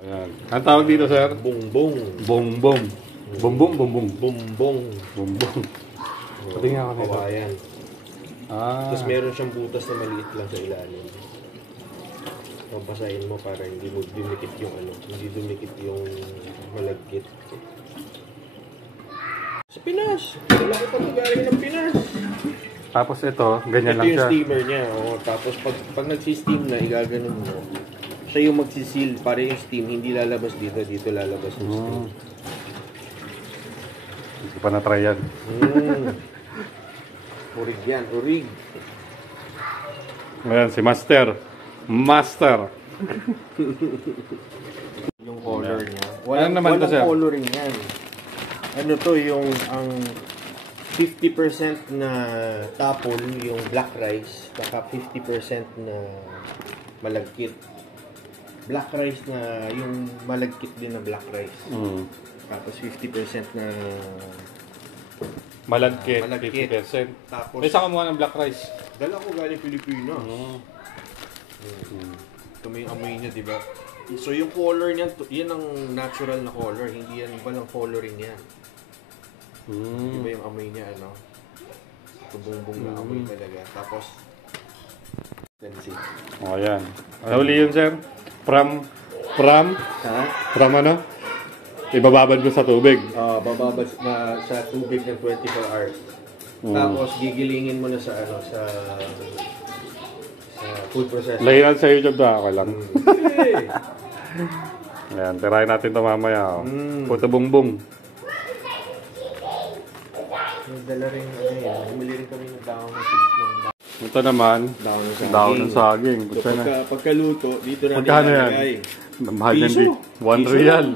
Ayan. Ang tawag dito, sir? Bongbong. Bongbong. Bongbong, bongbong. Bongbong. Bongbong. Pati nga ako nito. Kawayan. Tapos meron siyang butas na maliit lang sa ilalim. Papasahin mo para hindi mo dumikit yung hindi dumikit yung malagkit. Sa Pinas! Wala ko pang galing ng Pinas. Tapos ito, ganyan lang siya. Ito yung steamer niya. Tapos pag nagsi-steam na, igaganon mo. Siya yung magsisil para yung steam hindi lalabas dito. Dito lalabas yung steam. Hindi pa na-try yan. Urig yan, urig. Ayan, si Master. Master. Yung color niya. Ano naman to, sir? Walang coloring yan. Ano to, yung ang 50% na tapol, yung black rice, saka 50% na malagkit. Black rice na, yung malagkit din na black rice. Tapos 50% na malagkit, malagkit. 50%. Tapos, may saka mo ng black rice. dala ko galing Pilipinas. Ito may amoy niya, di ba? So yung color niya, yan ang natural na color. Hindi yan walang coloring yan. Di ba yung amoy niya, ano? Tubong-bong na amoy talaga. Tapos, let's see. O, ayan. Ano uli yun, sir? From ano? Ibababad mo sa tubig. Bababad na sa tubig ng 24 hours. Tapos, gigilingin mo na sa, sa food processor. Lahiran sa YouTube na ako lang. Ayan, tirahin natin ito mamaya. Puto bongbong. Dala rin, bumili rin kami ng dahon ng Ito naman, dahon ng saging. So, pagkaluto, dito na magkano yan? Mahal yan dito. 1 real.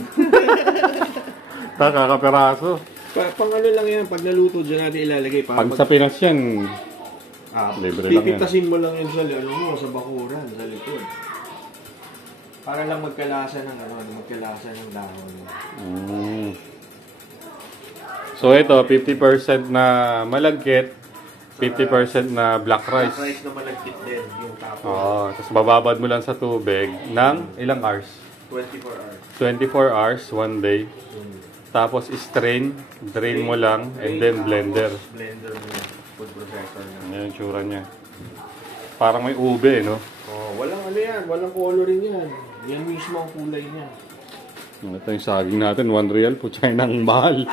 Kakaperaso. Pang ano lang yan, pag naluto, dyan natin ilalagay. Pag sa Pinas yan, libre lang yan. Pipitasin mo lang yan sa, sa bakuran, sa likod. Para lang magkalasa ng dahon. So ito, 50% na malagkit, 50% na black rice. Black rice na malagkit din, yung tapos. Tapos bababad mo lang sa tubig ng ilang hours? 24 hours. 24 hours, 1 day. Tapos drain mo lang, and then blender. Blender mo yan, food processor na. Yan yung tsura niya. Parang may ube, no? Walang yan, walang coloring yan. Yan mismo ang kulay niya. Ito yung saging natin, 1 real, putsay nang mahal.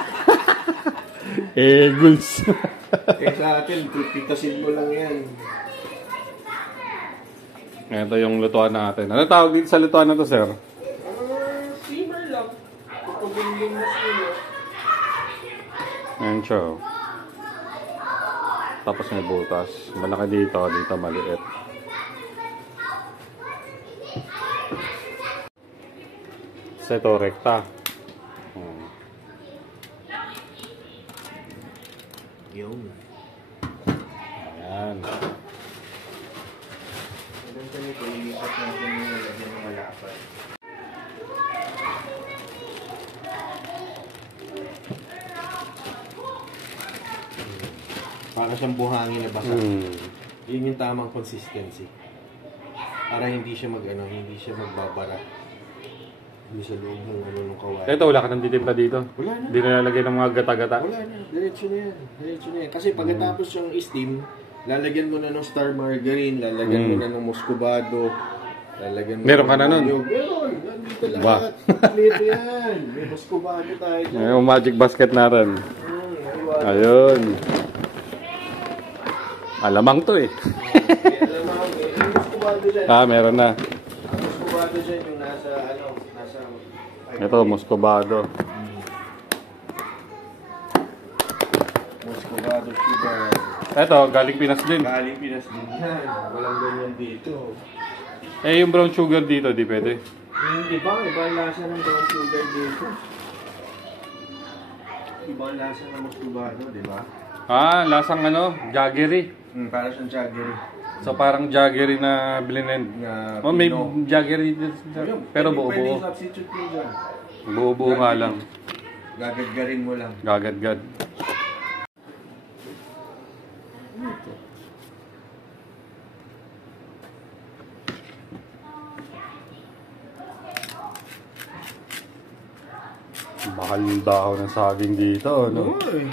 Eagles. Sa atin, pipitasin mo lang yan. Ito yung lutuan natin. Ano tawag dito sa lutuan na to, sir? Steamer lang. Pagbumbong na steamer. Ayan siya. Tapos may butas. Malaki dito, dito maliit. Sa ito, rekta. Yung. Ayan. Ilan ka nito, ilipat natin yung nalagyan ng malapad. Para siyang buhangin na basa. Yun yung tamang consistency. Para hindi siya hindi siya magbabara. Hindi sa loob ng kawain. Ito, wala ka nang titimpla dito. Wala na. Hindi na lalagay ng mga gata-gata. Wala na. Diretso na yan. Kasi pagkatapos yung steam, lalagyan mo na ng star margarine, lalagyan mo na ng muscovado, lalagyan mo meron ka na nun? Meron. Nandito lahat. Kompleto yan. May muscovado tayo dyan. Yung magic basket natin. Ayun. Alamang to eh. Alamang, may muscovado dyan. Meron na. Ang muscovado dyan yung nasa. Ito, muscovado. Muscovado sugar. Ito, galing Pinas din. Galing Pinas din yan. Walang ganyan dito. Yung brown sugar dito, di pwede. Iba ang lasa ng brown sugar dito. Iba ang lasa ng muscovado, di ba? Lasang jaggery. Para siyang jaggery. So parang jaggery na blend. May jaggery dito. Pero buo-buo. Pwede substitute mo dyan. Buo-buo nga lang. Gagadgarin mo lang. Gagadgad. Mahal yung dahon ng saging dito, no? Oo eh.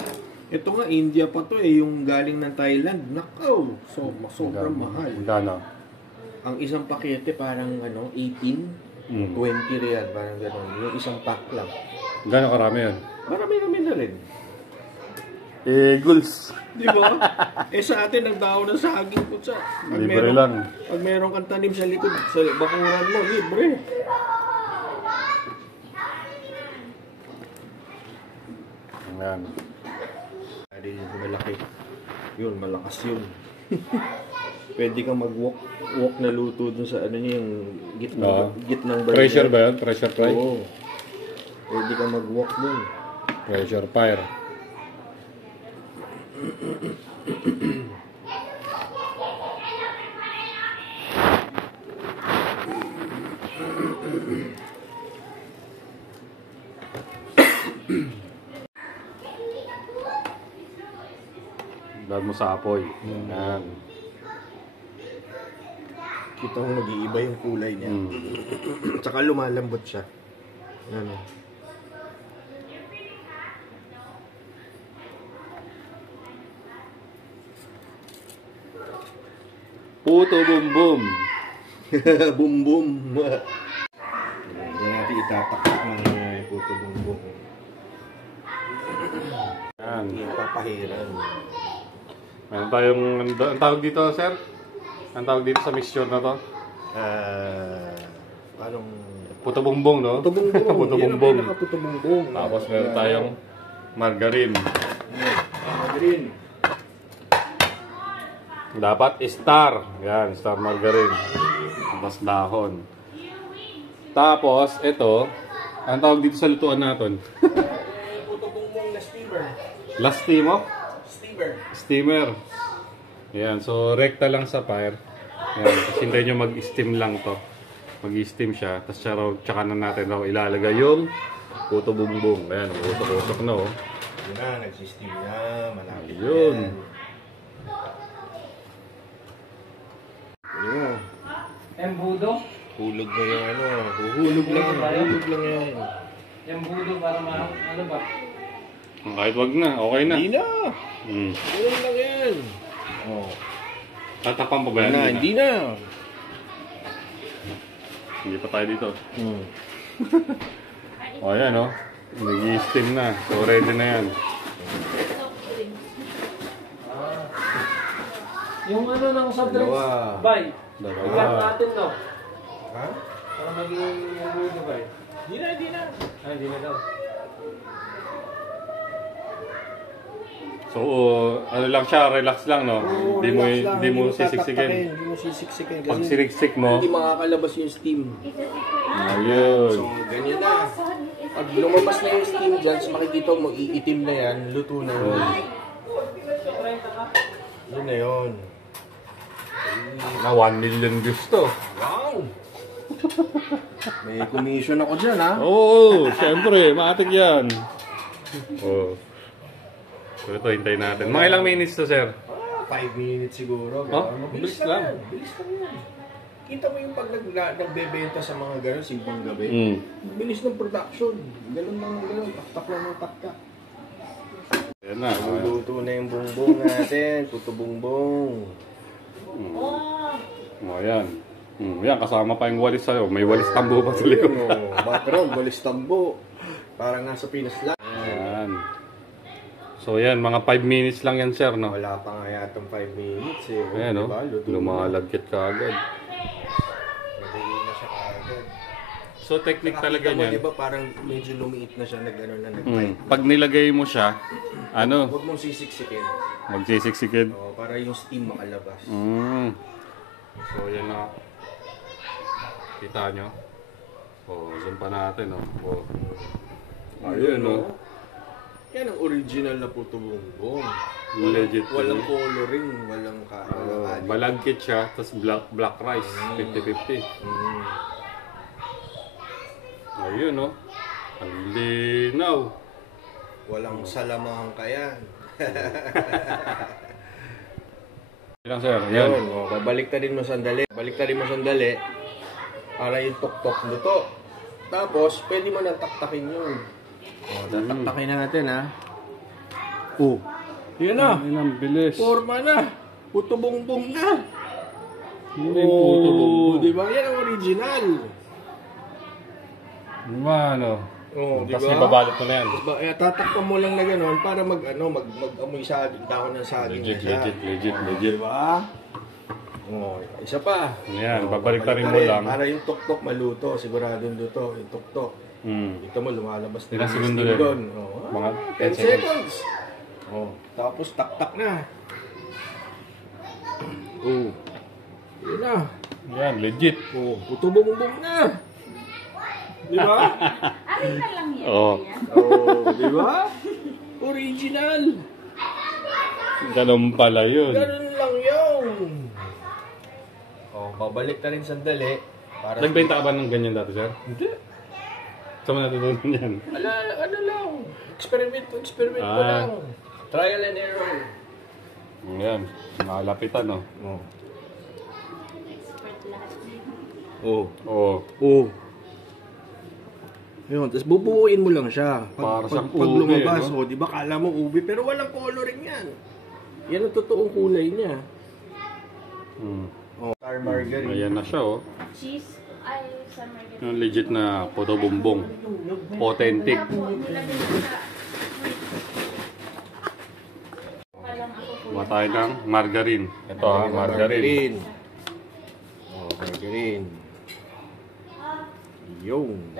Ito nga, India pa to eh, yung galing ng Thailand. Nakaw! So, sobrang mahal. Gano? Ang isang pakete parang 18, 20 real, parang gano'n. Yung isang pack lang. Gano karami yun? Marami-rami na rin. Eagles. Di ba? Sa atin, ang dahon ng saging po sa. Libre lang. Pag meron kang tanim sa likod, sa bakuran mo, libre. Ayan. Hindi malaki. Yun, malakas yun. Pwede kang mag-walk na luto dun sa niya, yung gitnang burger. Pressure ba yun? Pressure fry? Oo. Pwede kang mag-walk dun. Pressure fire. Dahil mo sa apoy. Yan. Kita mo mag-iiba yung kulay niya. Tsaka lumalambot siya. Ano? Puto bum bum. Boom boom. Hindi natin itatakak ng puto boom boom. Yan. Ipapahiran. Meron tayong, ang tawag dito, sir? Ang tawag dito sa mixture na to? Anong... Puto bumbong, no? Puto bumbong. Puto bumbong. Yan ang puto bumbong. Tapos meron tayong margarine. Margarine. Dapat star. Yan, star margarine. Tapos dahon. Tapos, ito, ang tawag dito sa lutuan natin? Puto bumbong na steamer. Last steam, oh? Steamer. Steamer. Yan, so rekta lang sa fire. Yan, kasi hintayin nyo mag-steam lang to. Mag-steam siya, tapos tsaka na natin raw ilalagay yung puto bumbong. Ayan, utok-utok na, oh. Yun na, nag-steam na. Malapit Yun. yan. Yun. Embudo? Hulog na yung Hulog lang. Hulog lang yan. Embudo para ano ba? Kahit wag na, okay na. Hindi na. Hulog lang yan. Oh. Tatapang pa ba yan? Hindi na. Hindi pa tayo dito. O, yan, oh. Nag-i-steam na. So, ready na yan. Yung ano ng soft drinks? Dalawa. Bay. Dalawa. Ikat natin to. Ha? Para maging embudo bay. Hindi na, hindi na. Ay, di na daw. So, ano lang siya, relax lang, no? Hindi mo sisiksikin. Hindi mo sisiksikin. Pag siniksik mo, Hindi makakalabas yung steam. ayun. So, ganyan na. Pag lumabas na yung steam dyan, so makikita mo, iitim na yan, luto na yun. Yun na yun. Na 1 million views to. Wow! May commission ako dyan, ha? Oo, syempre, matik yan. Oo. So, ito, hintayin natin. Mga ilang minutes to, sir? 5 minutes siguro. Oh, Bilis bilis lang. yan. Bilis lang yan. Kita mo yung pag nagbebenta sa mga gano'n, simpang gabi. Bilis ng production. Ganun lang, ganun. Taktak lang ng taktak. Ayan na. Luluto na yung bongbong natin. Puto bongbong. O, ayan. Yan, kasama pa yung walis sa'yo. May walis tambo pa sa likod. Background, balis tambo. Parang nasa Pinas lang. Ayan. So, yan, mga 5 minutes lang yan, sir, no? Wala pa nga yatang 5 minutes eh. Ayan, no? Diba? Luto na. Lumalagkit ka agad. Madali na siya kaagad. So, technique talaga Nakakita mo, niyan. diba parang medyo lumiit na siya, nag-ano na, nag-bite. Pag nilagay mo siya, ano? Huwag mong sisiksikin. Magsisiksikin. Para yung steam makalabas. So, yan na. Kita nyo? O, zoom pa natin, no? O. Ayun, no? Yan ang original na puto bongbong. Legit. Walang coloring, walang Malagkit siya, tapos black rice, 50-50. Ayun, no? Ang linaw. Walang salamang kayan. Yan, sir. Yan. Yan. Babaliktarin mo sandali. Baliktarin mo sandali. Para yung tok-tok luto. Tapos, pwede mo nang taktakin yun. O, tataktakin na natin, ha? Oh. Yan na. Ayun ang bilis. Forma na. Puto bongbong na. Hindi puto bongbong. Di ba? Yan ang original. Ano? Oh, di Tapos ba? ibabalot mo na yan. Tatakpan mo lang na gano'n para mag-amoy saging, dahon ng saging na siya. Legit. Di ba? Oh, isa pa. Yan, Oh, babalik-tarin mo lang. Para yung tuktok maluto, siguradong luto, yung tuktok. Ito mo, lumalabas Ilang yung segundo steam din? doon. Oh, Mga 10 10 seconds. Oh, tapos taktak na. Oh. Yun na. Yan, legit. Oh, puto bongbong na. Di ba? Aray na lang yan. Oo. Oh, di ba? Original. Ganun pala yun. Ganun lang yun. Oh, babalik na rin sandali. Para Nagbenta ka ba ng ganyan dati, sir? Hindi. Saan mo natutunan yan? Ano lang. Experiment ko Ah. lang. Trial and error. Yan, nakalapitan, no? Oh. Expert lahat. Oh. Oo. Oh. Yun, tapos bubuuin mo lang siya. Para siyang pag ube, lumabas, no? oh, di ba kala mo ube, pero walang coloring yan. Yan ang totoong kulay niya. Oh, star margarine. Ayan na siya, oh. Cheese. Ay, sa margarine. Yung legit na puto bumbong. Authentic. Opo, nilagay ko sa... Palang ako po. Kuha tayo ng margarine. Ito, ha, margarine. Oh, margarine. Yung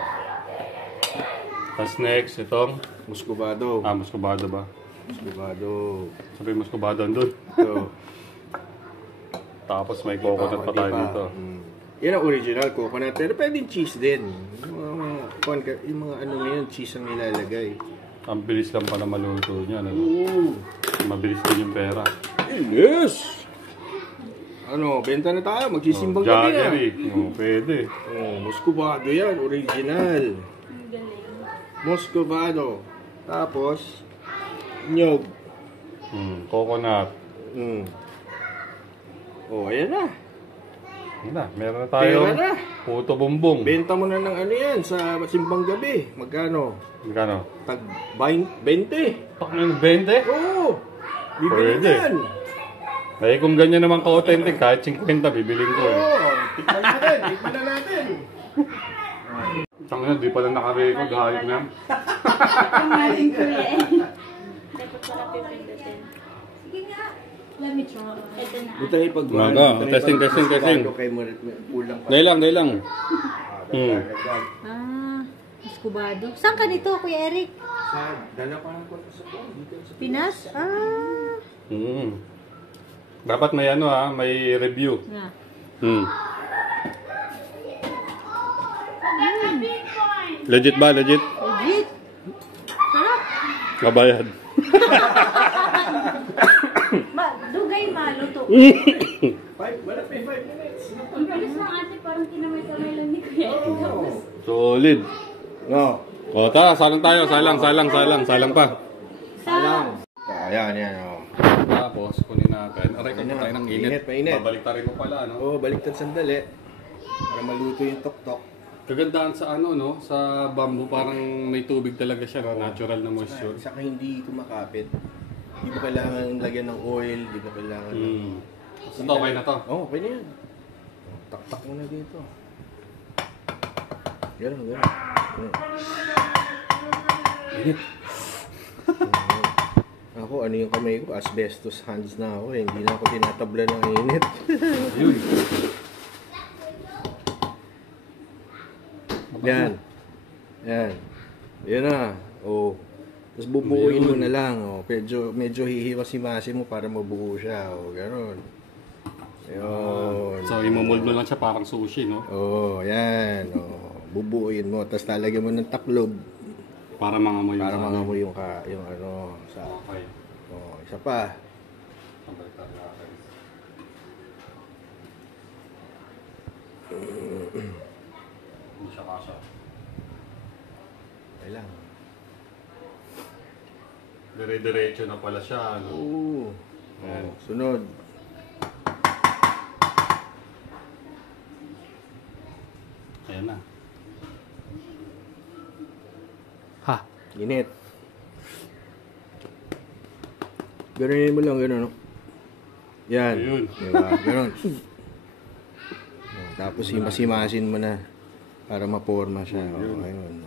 Tapos next, itong, muscovado. muscovado ba? Muscovado. Sabi muscovado andun. Ito. Tapos may coconut pa tayo dito. Yan ang original coconut. Pero pwedeng cheese din. Yung mga ano ngayon, cheese ang nilalagay. Ang bilis lang pala maluto niya. Ano? Ooh. Mabilis din yung pera. Yes! Ano, benta na tayo. Magsisimbang gabi na. Jaggery. Oh, pwede. Oh, muscovado yan. Original. Ang galing. Muscovado. Tapos, nyog. Coconut. Oh, ayan na. Yun na, meron na tayong Pera na. puto bumbong. Benta mo na ng ano yan sa simbang gabi. Magkano? Magkano? Tag 20. Pakang 20? Oo. Bibili Pwede. yan. Eh, kung ganyan naman ka-authentic, kahit 50, bibiling ko eh. Oo. Tikman natin. Tikman na natin. Tangina, di pala naka-record, hayop na. Kamaling ko yan. Dapat pala pipindutin. Sige nga. Let me try. Ito na. Ito ay pag Mga, testing. Kay kulang pa. Dahil lang. Ah, Escobado. Saan ka nito, Kuya Eric? Sa dala pa ng konti sa phone. Dito sa Pinas? Ah. Dapat may ano may review. Nga. Legit ba? Legit? Legit. Sarap. Kabayad. Dugay maluto. Wala pa 5 minutes. Ang bilis ng ate, parang kinamay-kamay lang ni Kuya. Solid. No. O, salang tayo. Salang pa. Alam. Ayan. Oh. Tapos, kunin natin. Aray ko tayo ng init. Mainit. Babalik tayo mo pala, no? Oh, baliktad sandali. Para maluto yung tok-tok. Kagandaan sa no? Sa bamboo, parang may tubig talaga siya, no? Natural na moisture. Saka hindi kumakapit. Hindi mo kailangan lagyan ng oil, hindi mo kailangan ng... So, okay na to. Oh, okay na yan. Tak-tak mo na dito. Ganun. Init. Ako, ano yung kamay ko? Asbestos hands na ako eh. Hindi na ako tinatabla ng init. Yun. Yan. Yan na. Oh. Tapos bubuuin mo na lang. Oh. Medyo hihiwas-himasin mo para mabuo siya. Oh, gano'n. Yun. So, imumold mo lang siya parang sushi, no? Oh, yan. Oh. Bubuuin mo. Tapos lalagyan mo ng taklob Para mga mo yung para mangamoy yung ano sa... Okay. Oh, isa pa. Sabay tayo natin. Hindi siya kasha. Okay lang. Dire-diretso na pala siya, no? Oo. Oh, sunod. Ayan na. Ha. Init. Ganunin mo lang, gano'n, no? Yan. Ayun. Diba? Gano'n. Tapos himas-himasin mo na para maporma siya. Oh, ayun.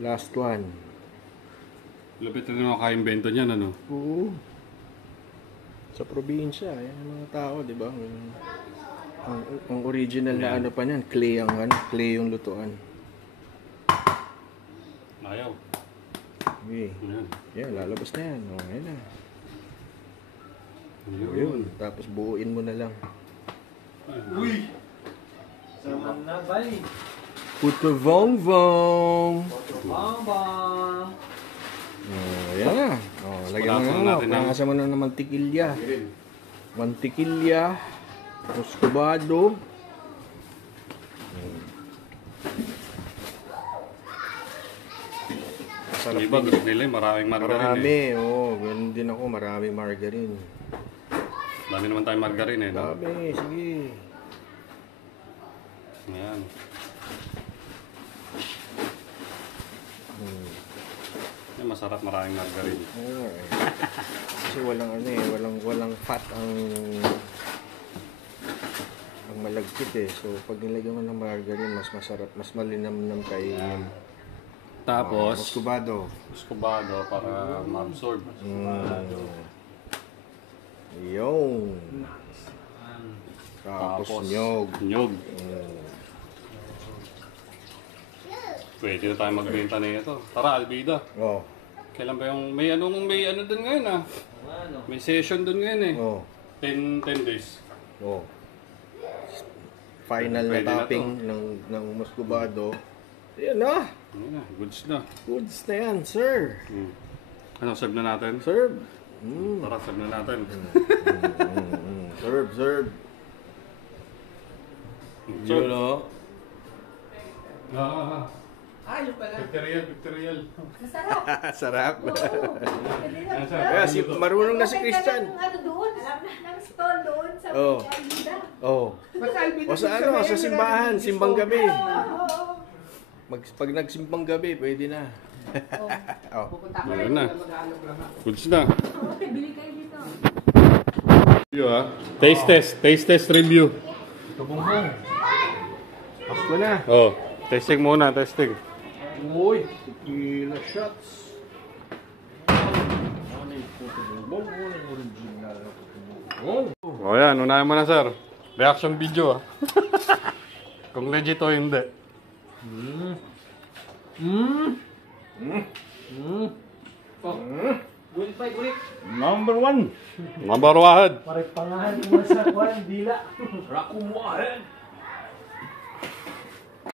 Last one. Lupit na nakaka-invento niyan, ano? Oo. Sa probinsya, yan ang mga tao, di ba? Ang original na ano pa niyan, clay ang ano, clay yung lutuan. Ayaw. Okay. Ayan. Yan, lalabas na yan. O, yan na. Ayun. Ayun. Tapos buuin mo na lang. Uy! Saman na, bay. Puto vong vong. Bamba. Yan na. O, lagyan mo Palasan na. natin ng- Pangasan mo na ng mantikilya. Mantikilya. Muscovado. Yung iba gusto nila yung maraming margarine Marami. eh. Oo, ganun din ako. Maraming margarine. Dami naman tayong margarine eh. No? Dami. Sige. Ayan. Yan, masarap maraming margarine. Oo, eh. Kasi walang ano eh. Walang fat ang malagkit eh. So, pag nilagyan mo ng margarine, mas masarap. Mas malinamnam kainin. Tapos, Muscovado. Muscovado para ma-absorb. Yung. Tapos nyog. Nyog. Pwede na tayo magbenta na ito. Tara, Albida. Oh. Kailan ba yung... May ano dun ngayon ah. Ano? May session dun ngayon eh. Oh. 10 days. Oh. Final na Pwede na topping ng Muscovado. Yan na. Ano na, goods na. Goods na yan, sir. Ano, serve na natin? Serve. Tara, serve na natin. Serve. Yun. no? Ayun pala. Pictorial. Sarap. Ayan, sir. Kaya marunong na si Christian. Ano doon? Ng stall doon sa Oh. Alida. Oh. O sa ano, sa simbahan, simbang gabi. Pag nagsimbang gabi, pwede na. Oh. Ayun na. Goods na. Okay, bili kayo dito. Review ah. Taste test review. Pasko na. Oh, testing muna, testing. Uy, tequila shots. O yan, unahin mo na sir. Reaction video ah. Kung legit o hindi. Gulit pa, gulit. Number 1. Number 1. Pare pangahan mo sa kwan, dila. Rakumahan.